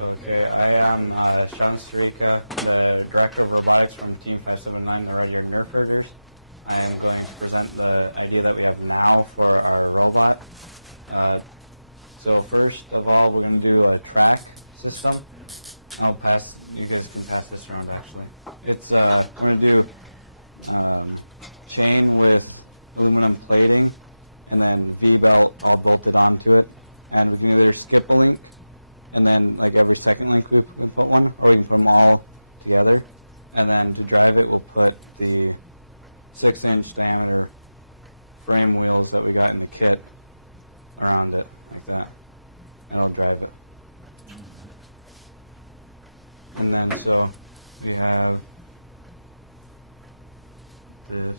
Okay, I am Sean Staricha, the Director of Robotics from Team 579, the Rudyard Nerf Herders. I am going to present the idea that we have now for our robot. So first of all, we're going to do a track system. You guys can pass this around actually. We're going to do chain with aluminum plating and then V-belt all bolted onto it. And we can either skip a link and then like every second link we can put one, or we can put them all together. And then to drive it, we'll put the 6-inch diameter frame wheels that we got in the kit around it, like that. And it'll drive it. And then so we have this.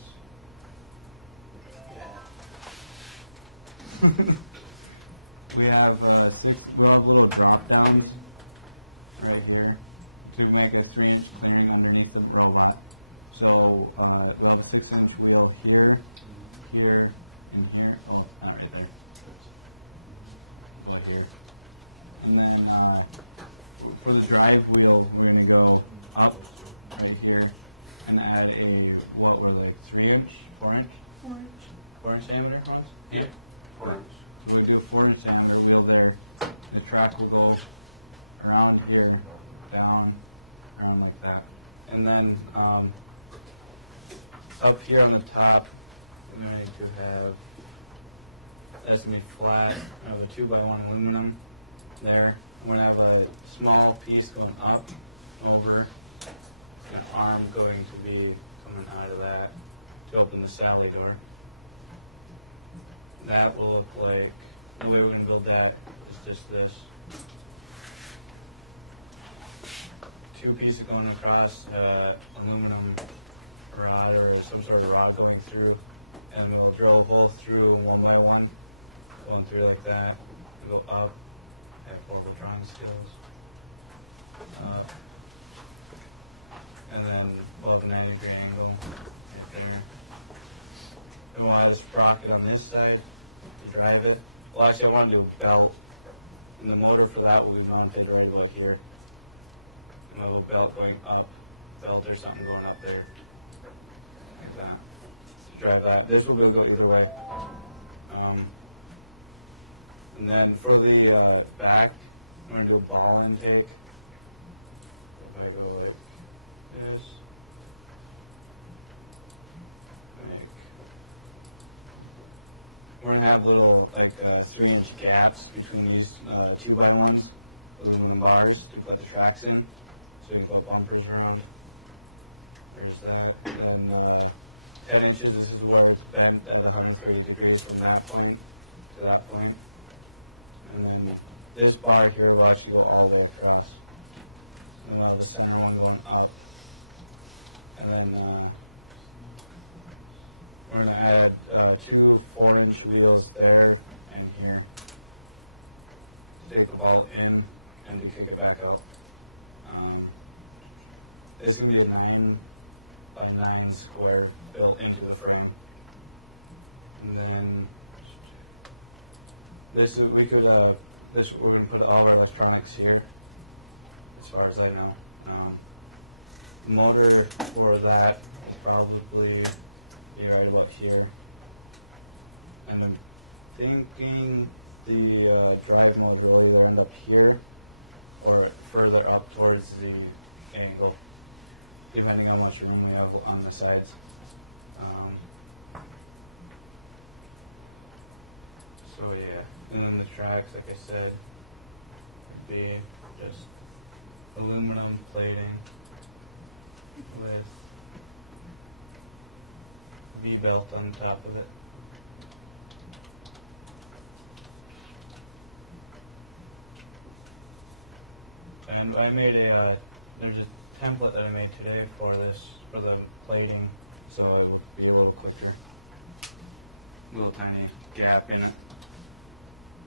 We'll have little drop downs right here to make a 3-inch clearing underneath the robot. So we'll have a 6-inch wheel here, here, and here. Oh, it's not right there. Go here. And then for the drive wheel, we're going to go up right here and add a, what were like 3-inch, 4-inch? 4-inch diameter ones? Yeah? Okay. So we'll do a 4-inch diameter wheel there. The track will go around here, down, around like that. And then up here on the top, we're going to have, that's going to be flat. I have a 2x1 aluminum there. We're going to have a small piece going up, over, and an arm going to be coming out of that to open the Sally door. That will look like, the way we're going to build that is just this. 2 pieces going across, aluminum rod or some sort of rod going through, and we'll drill a hole through 1x1, going through like that, and go up. I have horrible drawing skills. Up. And then we'll have a 90-degree angle right there. We want to add a sprocket on this side to drive it. Well, actually, I want to do a belt, and the motor for that will be mounted right about here. And we'll have a belt going up, belt or something going up there, like that. To drive that. This will be able to go either way. And then for the back, we're going to do a ball intake. If I go like this, we're going to have little like 3-inch gaps between these 2x1s, aluminum bars to put the tracks in, so we can put bumpers around. There's that. Then 10 inches, this is where it's bent at 130 degrees from that point to that point. And then this bar here will actually go all the way across. And then we'll have the center one going up. And then we're going to add 2 4-inch wheels there and here to take the ball in and to kick it back out. It's going to be a 9x9 square built into the frame. And then we're going to put all of our electronics here, as far as I know. The motor for that will probably be right about here. And I'm thinking the drive motor will either end up here or further up towards the angle, depending on how much room we have on the sides. So yeah, and then the tracks, like I said, would be just aluminum plating with V-belt on top of it. And I made there's a template that I made today for this, for the plating, so it will be a little quicker. A little tiny gap in it.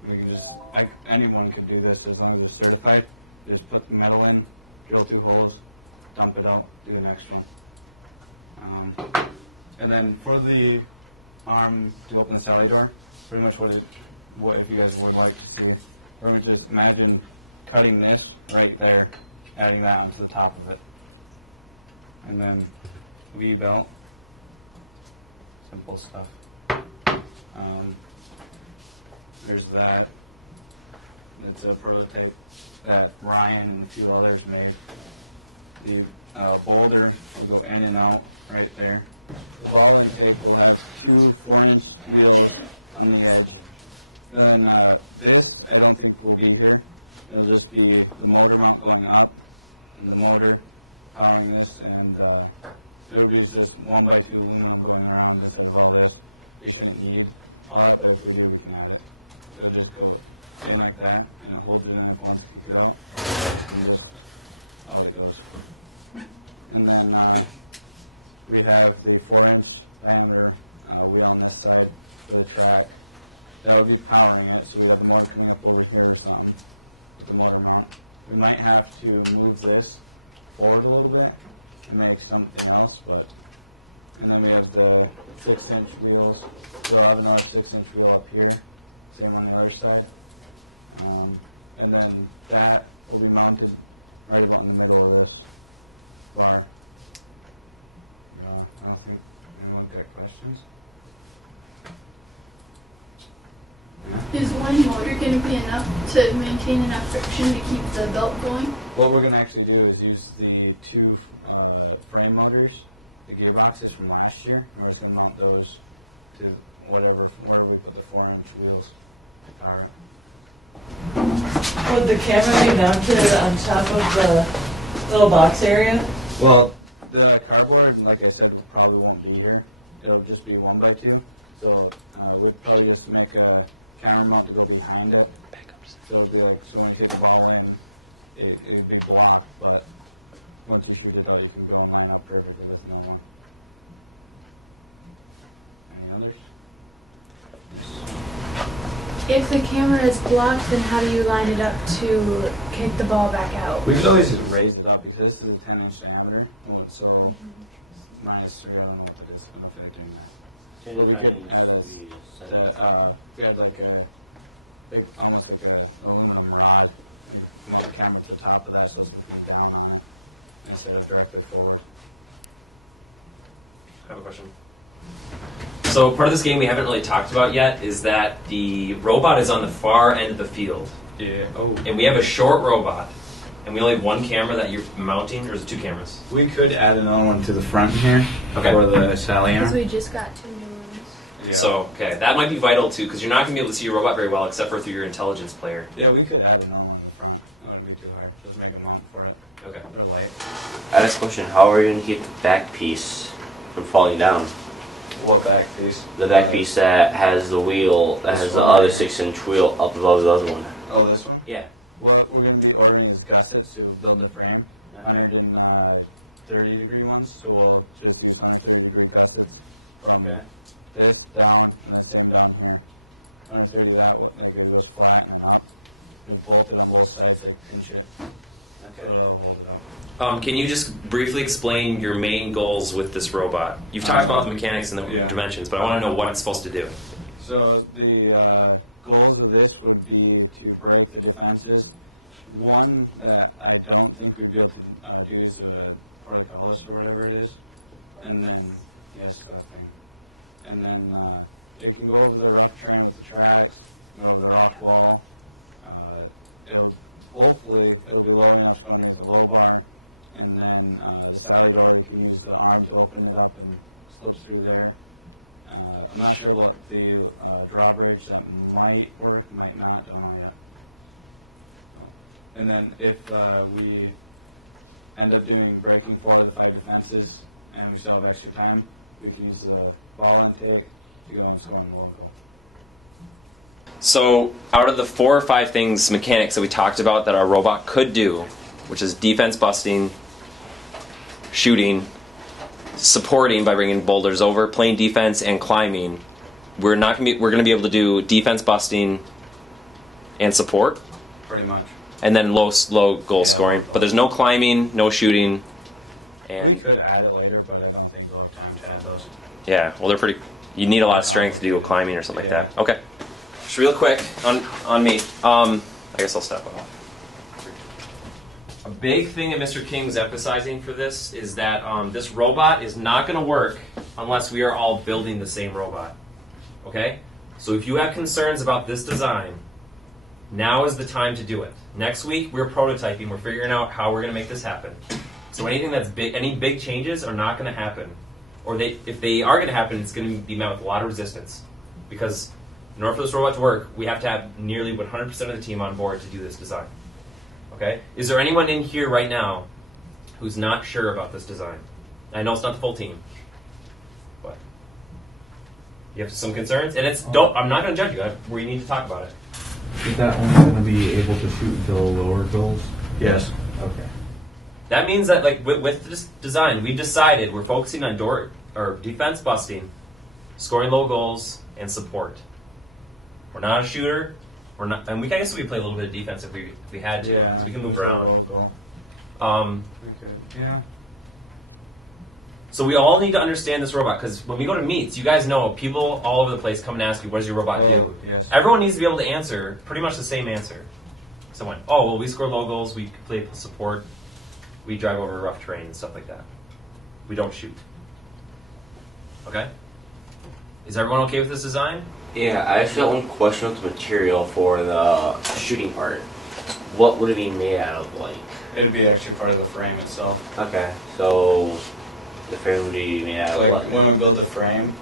And we can just, anyone could do this as long as they're certified. Just put the metal in, drill 2 holes, dump it out, do the next one. And then for the arm to open the Sally door, pretty much what if you guys would like to see, or just imagine cutting this right there, adding that onto the top of it. And then V-belt, simple stuff. There's that. It's a prototype that Ryan and a few others made. The boulder will go in and out right there. The ball intake will have two 4-inch wheels on the edge. And this, I don't think will be here. It'll just be the motor mount going up and the motor powering this, and it'll be just 1x2 aluminum going around instead of all this. We shouldn't need all that, but if we do, we can add it. It'll just go in like that, and it holds it in. If it wants to kick it out, it can just, out it goes. And then we have the 4-inch diameter wheel on this side for the track. That would be powering it, so we'd have the motor coming up over here or something with the motor mount. We might have to move this forward a little bit and make something else, but, and then we have the 6-inch wheels. We'll have another 6-inch wheel up here, same on the other side. And then that will be mounted right about in the middle of this bar. I don't think anyone got questions. Yeah. Is one motor going to be enough to maintain enough friction to keep the belt going? What we're going to actually do is use the two frame motors, the gearboxes from last year, and we're just going to mount those to wherever we put the 4-inch wheels to power it. Would the camera be mounted on top of the little box area? Well, the cardboard, like I said, probably won't be here. It'll just be 1x2. So we'd probably just make a camera mount to go behind it. So it'll be like, so when you take the ball in, it would be blocked, but once you shoot it out, you can go and line up perfectly with another one. Any others? Yes. If the camera is blocked, then how do you line it up to kick the ball back out? We could always raise it up because this is a 10-inch diameter. So -3, I don't know what that is. I don't feel like doing that. But we could add we had like a big, almost like a aluminum rod. We could mount the camera to the top of that so it's looking down on it instead of directly forward. I have a question. So part of this game we haven't really talked about yet is that the robot is on the far end of the field. Yeah. Oh. And we have a short robot. And we only have one camera that you're mounting, or is it two cameras? We could add another one to the front here for the Sally Because arm. we just got 2 new ones. Yeah. So, okay, that might be vital too, because you're not going to be able to see your robot very well except for through your intelligence player. Yeah, we could add another one in the front. That wouldn't be too hard. Just make a mount for it. Okay. They're light. I have a question. How are you going to keep the back piece from falling down? What back piece? The back piece that has the wheel, that has the other 6-inch wheel up above the other one. Oh, this one? Yeah. What we're going to be ordering is gussets to build the frame. 130-degree ones. So we'll just use 130-degree gussets from this down and then same down here. 130 that, like it goes flat and then up. Just bolted on both sides, like pinch it. So it'll hold it up. Can you just briefly explain your main goals with this robot? You've talked about the mechanics and the dimensions, but I want to know what it's supposed to do. So the goals of this would be to break the defenses. One that I don't think we'd be able to do is a portcullis or whatever it is. And then, yes, that thing. And then it can go over the rough terrain with the tracks, go over the rock wall. Hopefully it'll be low enough to go underneath the low bar. And then the Sally door, you can use the arm to open it up and slip through there. I'm not sure about the drawbridge. That might work, might not, don't know yet. So, and then if we end up breaking 4 of the 5 defenses and we still have extra time, we can use the ball intake to go and score on the logo. So out of the 4 or 5 things, mechanics that we talked about that our robot could do, which is defense busting, shooting, supporting by bringing boulders over, playing defense, and climbing, we're going to be able to do defense busting and support. Pretty much. And then low goal scoring. But there's no climbing, no shooting. And we could add it later, but I don't think we'll have time to add those. Yeah, well, they're pretty. You need a lot of strength to do climbing or something like that. Okay. Just real quick on me. I guess I'll step off. a big thing that Mr. King was emphasizing for this is that this robot is not going to work unless we are all building the same robot. Okay? So if you have concerns about this design, now is the time to do it. Next week, we're prototyping. We're figuring out how we're going to make this happen. So anything that's big, any big changes are not going to happen. Or if they are going to happen, it's going to be met with a lot of resistance. Because in order for this robot to work, we have to have nearly 100% of the team on board to do this design. Okay? Is there anyone in here right now who's not sure about this design? I know it's not the full team, but you have some concerns, and it's dope. I'm not going to judge you. We need to talk about it. Is that only going to be able to shoot the lower goals? Yes. Okay. That means that, like, with this design, we've decided we're focusing on door or defense busting, scoring low goals, and support. We're not a shooter. We're not, and I guess we could play a little bit of defense if we had to. Yeah, We can move into around. a low goal. Okay. Yeah. So we all need to understand this robot, because when we go to meets, you guys know people all over the place come and ask you, what does your robot Oh, do? yes. Everyone needs to be able to answer pretty much the same answer. Someone, oh, well, we score low goals, we play support, we drive over rough terrain and stuff like that. We don't shoot. Okay? Is everyone okay with this design? Yeah, I actually got one question with the material for the shooting part. What would it be made out of, like? It'd be actually part of the frame itself. Okay, so the frame would be made out of Like what? when we build the frame,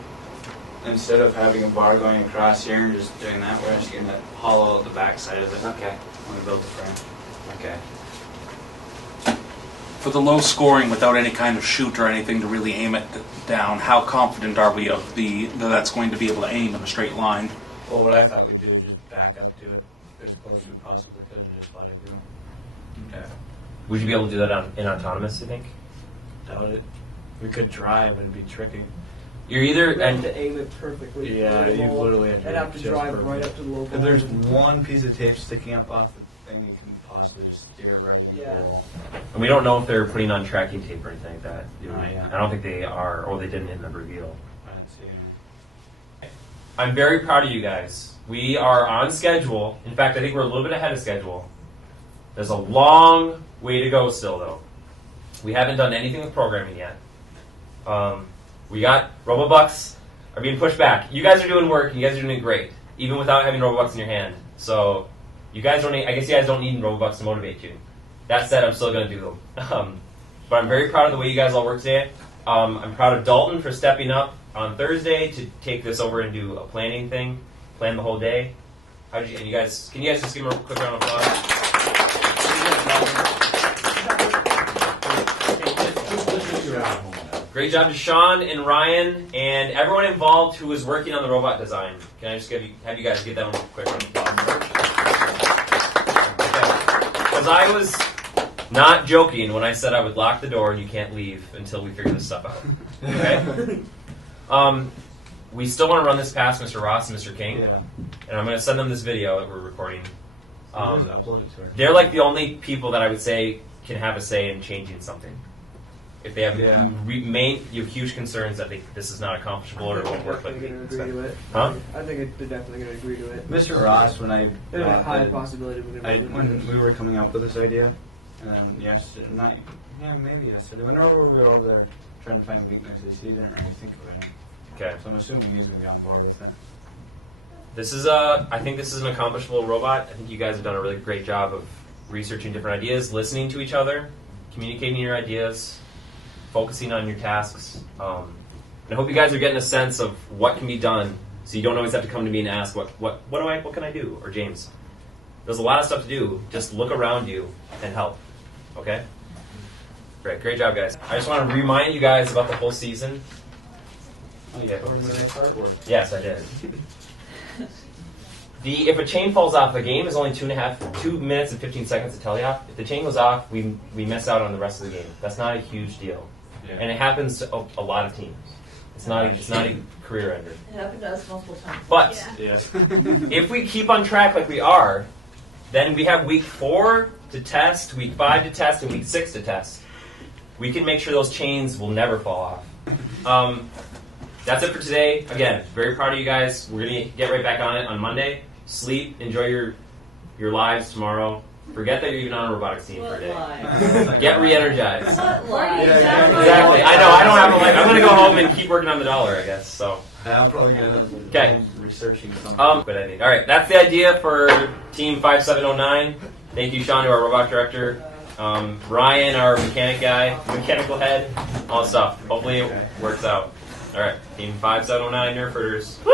instead of having a bar going across here and just doing that, we're just going to hollow out the back side of it Okay, when we build the frame. okay. For the low scoring, without any kind of shoot or anything to really aim it down, how confident are we of that's going to be able to aim in a straight line? Well, what I thought we'd do is just back up to it as close as we possibly could and just let it go. Okay. Would you be able to do that in autonomous, you think? Doubt it. We could try, but it'd be tricky. You're either, You have and to aim it perfectly. Yeah, you literally have And to have be to just drive right perfect. up to the local. If there's one piece of tape sticking up off the thing, you can possibly just steer it right into the Yeah. wall. we don't know if they're putting on tracking tape or anything like that. do we? Not yet. I don't think they are, or they didn't in the reveal. I don't see any. I'm very proud of you guys. We are on schedule. In fact, I think we're a little bit ahead of schedule. There's a long way to go still, though. We haven't done anything with programming yet. We got Robobucks are being pushed back. You guys are doing work. You guys are doing great, even without having Robobucks in your hand. So you guys don't. I guess you guys don't need Robobucks to motivate you. That said, I'm still going to do them. But I'm very proud of the way you guys all work today. I'm proud of Dalton for stepping up on Thursday to take this over and do a planning thing, plan the whole day. How did you? And you guys, can you guys just give him a quick round of applause? Great job to Sean and Ryan and everyone involved who was working on the robot design. Can I just have you guys give them a quick round of applause? Because I was not joking when I said I would lock the door and you can't leave until we figure this stuff out. Okay? We still want to run this past Mr. Ross and Mr. King. Yeah. And I'm going to send them this video that we're recording. You just upload it to our They're channel. like the only people that I would say can have a say in changing something. If they have you have huge concerns that this is not accomplishable or it won't work like we Agree expect. to it. Huh? I think they're definitely going to agree to it. Mr. Ross, when I There's a brought high the, possibility we're going to when we were coming up with this idea, and then maybe yesterday, whenever we were over there trying to find weaknesses, he didn't really think of any. Okay. So I'm assuming he's going to be on board with it. This is I think this is an accomplishable robot. I think you guys have done a really great job of researching different ideas, listening to each other, communicating your ideas, focusing on your tasks. And I hope you guys are getting a sense of what can be done, so you don't always have to come to me and ask what can I do? Or James. There's a lot of stuff to do. Just look around you and help. Okay? Great job, guys. I just want to remind you guys about the whole season. Oh, you covered the nice artwork. Yes, I did. If a chain falls off, the game is only 2 minutes and 15 seconds to teleop. If the chain goes off, we miss out on the rest of the game. That's not a huge deal, and it happens to a lot of teams. It's not a career ender. It happened to us multiple times. But Yes. if we keep on track like we are, then we have week 4 to test, week 5 to test, and week 6 to test. We can make sure those chains will never fall off. That's it for today. Again, very proud of you guys. We're going to get right back on it on Monday. Sleep. Enjoy your lives tomorrow. Forget that you're even on a robotics team for a day. That's not Get gonna happen. re-energized. Yeah, exactly. Exactly. I know. I don't have. I'm gonna go home and keep working on the dollar, I guess. So. I'm probably gonna end up Okay. home researching something. Good idea. All right, that's the idea for Team 5709. Thank you, Sean, to our robot director. Ryan, our mechanic guy, mechanical head, all stuff. Hopefully it works out. All right, Team 5709 Nerf Herders. Woo!